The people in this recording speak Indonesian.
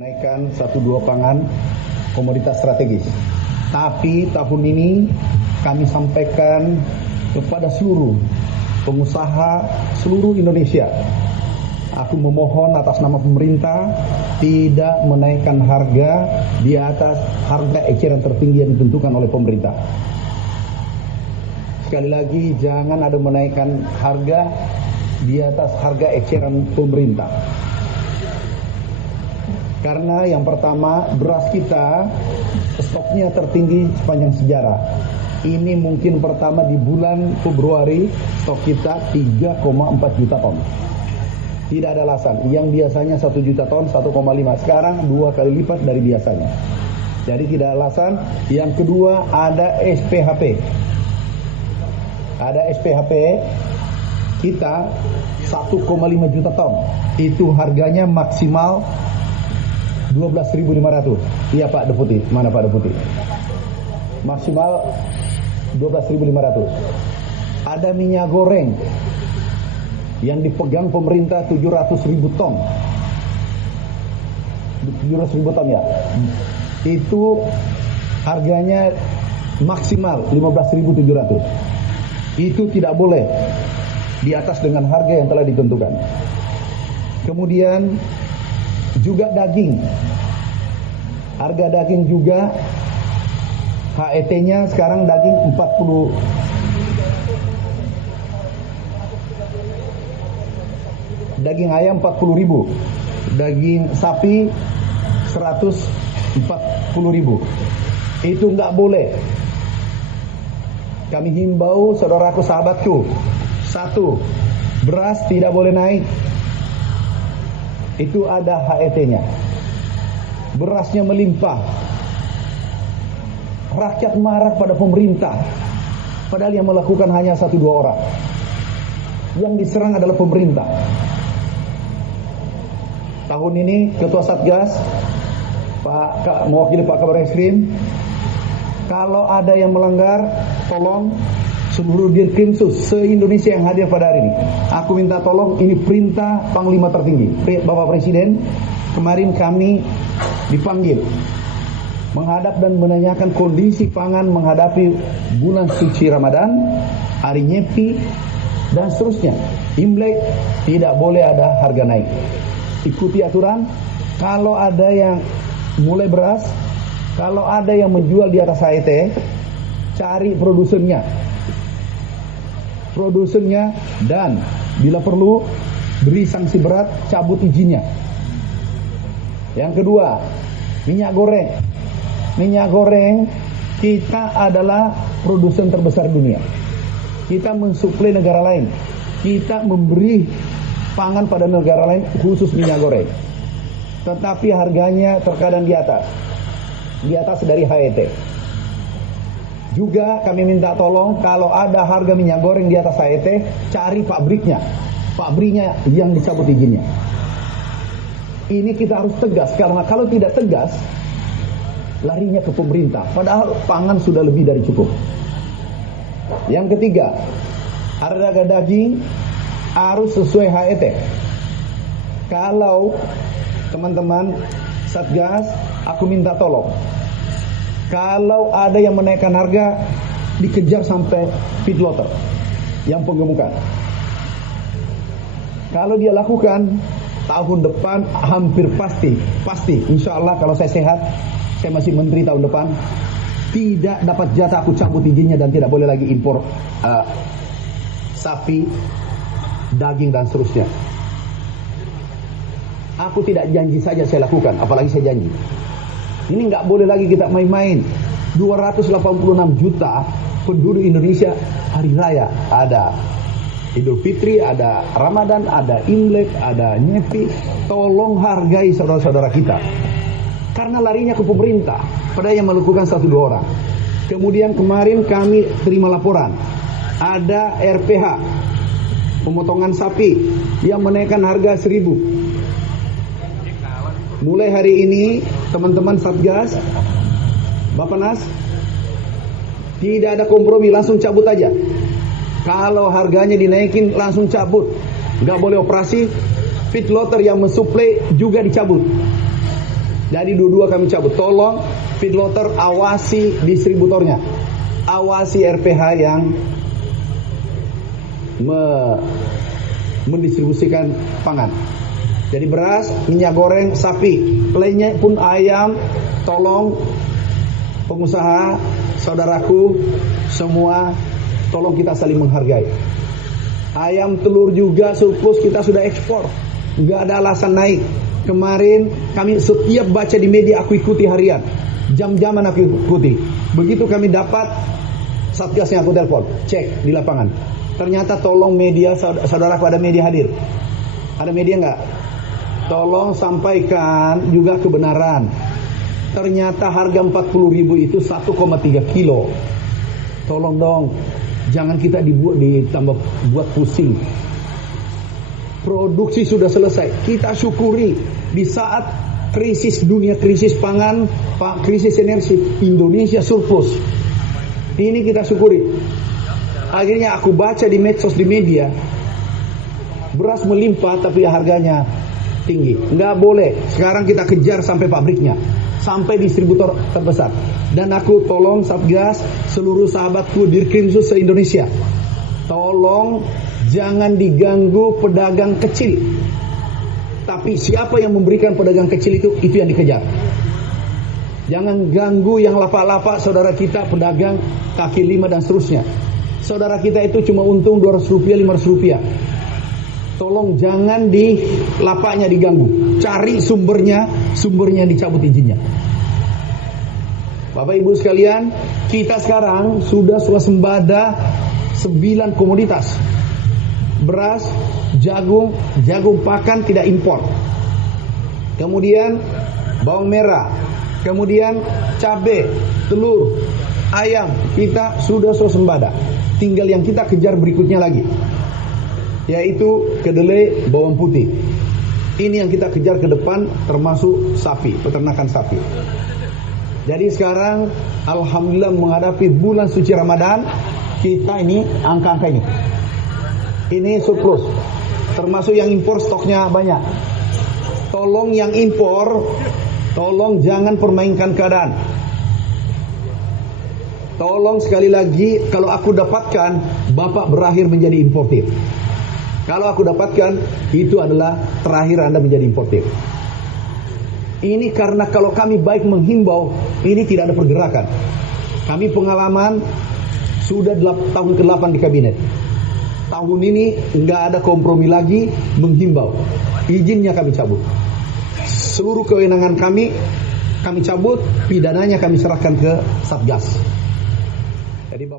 Kenaikan 1-2 pangan komoditas strategis. Tapi tahun ini kami sampaikan kepada seluruh pengusaha seluruh Indonesia. Aku memohon atas nama pemerintah tidak menaikkan harga di atas harga eceran tertinggi yang ditentukan oleh pemerintah. Sekali lagi, jangan ada menaikkan harga di atas harga eceran pemerintah. Karena yang pertama, beras kita stoknya tertinggi sepanjang sejarah. Ini mungkin pertama di bulan Februari stok kita 3,4 juta ton. Tidak ada alasan. Yang biasanya 1 juta ton, 1,5. Sekarang 2 kali lipat dari biasanya. Jadi tidak ada alasan. Yang kedua ada SPHP. Ada SPHP kita 1,5 juta ton. Itu harganya maksimal 12.500. Iya Pak Deputi, mana Pak Deputi? Maksimal 12.500. Ada minyak goreng yang dipegang pemerintah 700.000 ton. 700.000 ton ya. Itu harganya maksimal 15.700. Itu tidak boleh di atas dengan harga yang telah ditentukan. Kemudian juga daging. Harga daging juga HET-nya sekarang daging 40. Daging ayam 40.000. Daging sapi 140.000. Itu enggak boleh. Kami himbau saudaraku sahabatku. 1. Beras tidak boleh naik. Itu ada HET-nya. Berasnya melimpah. Rakyat marah pada pemerintah. Padahal yang melakukan hanya 1-2 orang. Yang diserang adalah pemerintah. Tahun ini Ketua Satgas mewakili Pak Kabar Eskrim, kalau ada yang melanggar, tolong seluruh Dirkrimsus se-Indonesia yang hadir pada hari ini, aku minta tolong, ini perintah Panglima tertinggi Bapak Presiden. Kemarin kami dipanggil menghadap dan menanyakan kondisi pangan menghadapi bulan suci Ramadan, hari Nyepi dan seterusnya. Imlek tidak boleh ada harga naik. Ikuti aturan. Kalau ada yang mulai beras, kalau ada yang menjual di atas HET, cari produsennya, dan bila perlu beri sanksi berat, cabut izinnya. Yang kedua, minyak goreng kita adalah produsen terbesar dunia. Kita mensuplai negara lain, kita memberi pangan pada negara lain, khusus minyak goreng. Tetapi harganya terkadang di atas dari HET. Juga kami minta tolong, kalau ada harga minyak goreng di atas HET, cari pabriknya yang dicabut izinnya. Ini kita harus tegas, karena kalau tidak tegas, larinya ke pemerintah. Padahal pangan sudah lebih dari cukup. Yang ketiga, harga daging harus sesuai HET. Kalau teman-teman Satgas, aku minta tolong, kalau ada yang menaikkan harga, dikejar sampai feedlotter yang penggemukan. Kalau dia lakukan, tahun depan hampir pasti, insya Allah kalau saya sehat, saya masih menteri tahun depan, tidak dapat jatah, aku cabut izinnya dan tidak boleh lagi impor sapi, daging dan seterusnya. Aku tidak janji saja saya lakukan, apalagi saya janji. Ini nggak boleh lagi kita main-main. 286 juta penduduk Indonesia, hari raya ada Idul Fitri, ada Ramadan, ada Imlek, ada Nyepi. Tolong hargai saudara-saudara kita. Karena larinya ke pemerintah, padahal yang melakukan 1-2 orang. Kemudian kemarin kami terima laporan, ada RPH, pemotongan sapi, yang menaikkan harga 1.000. Mulai hari ini, teman-teman Satgas, Bapak Nas, tidak ada kompromi, langsung cabut aja. Kalau harganya dinaikin, langsung cabut. Nggak boleh operasi. Feedlotter yang mensuplai juga dicabut. Jadi dua-dua kami cabut. Tolong feedlotter awasi distributornya, awasi RPH yang mendistribusikan pangan. Jadi beras, minyak goreng, sapi, lainnya pun ayam. Tolong pengusaha, saudaraku semua, tolong kita saling menghargai. Ayam, telur juga surplus, kita sudah ekspor, nggak ada alasan naik. Kemarin kami setiap baca di media, aku ikuti harian, jam-jaman aku ikuti. Begitu kami dapat, satgasnya aku telepon, cek di lapangan. Ternyata tolong media, saudaraku, ada media hadir. Ada media nggak? Tolong sampaikan juga kebenaran. Ternyata harga 40.000 itu 1,3 kilo. Tolong dong, jangan kita ditambah buat pusing. Produksi sudah selesai. Kita syukuri di saat krisis dunia, krisis pangan, krisis energi, Indonesia surplus. Ini kita syukuri. Akhirnya aku baca di medsos, di media, beras melimpah tapi harganya tinggi. Nggak boleh. Sekarang kita kejar sampai pabriknya, sampai distributor terbesar. Dan aku tolong Satgas, seluruh sahabatku Dirkrimsus se-Indonesia, tolong jangan diganggu pedagang kecil. Tapi siapa yang memberikan pedagang kecil itu yang dikejar. Jangan ganggu yang lapak-lapak saudara kita, pedagang kaki lima dan seterusnya. Saudara kita itu cuma untung 200 rupiah, 500 rupiah. Tolong jangan di lapaknya diganggu. Cari sumbernya dicabut izinnya. Bapak Ibu sekalian, kita sekarang sudah swasembada 9 komoditas. Beras, jagung pakan tidak impor. Kemudian bawang merah, kemudian cabai, telur, ayam, kita sudah swasembada. Tinggal yang kita kejar berikutnya lagi, yaitu kedelai, bawang putih. Ini yang kita kejar ke depan, termasuk sapi, peternakan sapi. Jadi sekarang alhamdulillah menghadapi bulan suci Ramadan, kita ini angka-angka ini surplus. Termasuk yang impor stoknya banyak. Tolong yang impor, tolong jangan permainkan keadaan. Tolong sekali lagi, kalau aku dapatkan, Bapak berakhir menjadi importir. Kalau aku dapatkan, itu adalah terakhir Anda menjadi importir. Ini karena kalau kami baik menghimbau, ini tidak ada pergerakan. Kami pengalaman sudah tahun ke-8 di kabinet. Tahun ini nggak ada kompromi lagi menghimbau. Izinnya kami cabut. Seluruh kewenangan kami cabut, pidananya kami serahkan ke Satgas. Jadi Bapak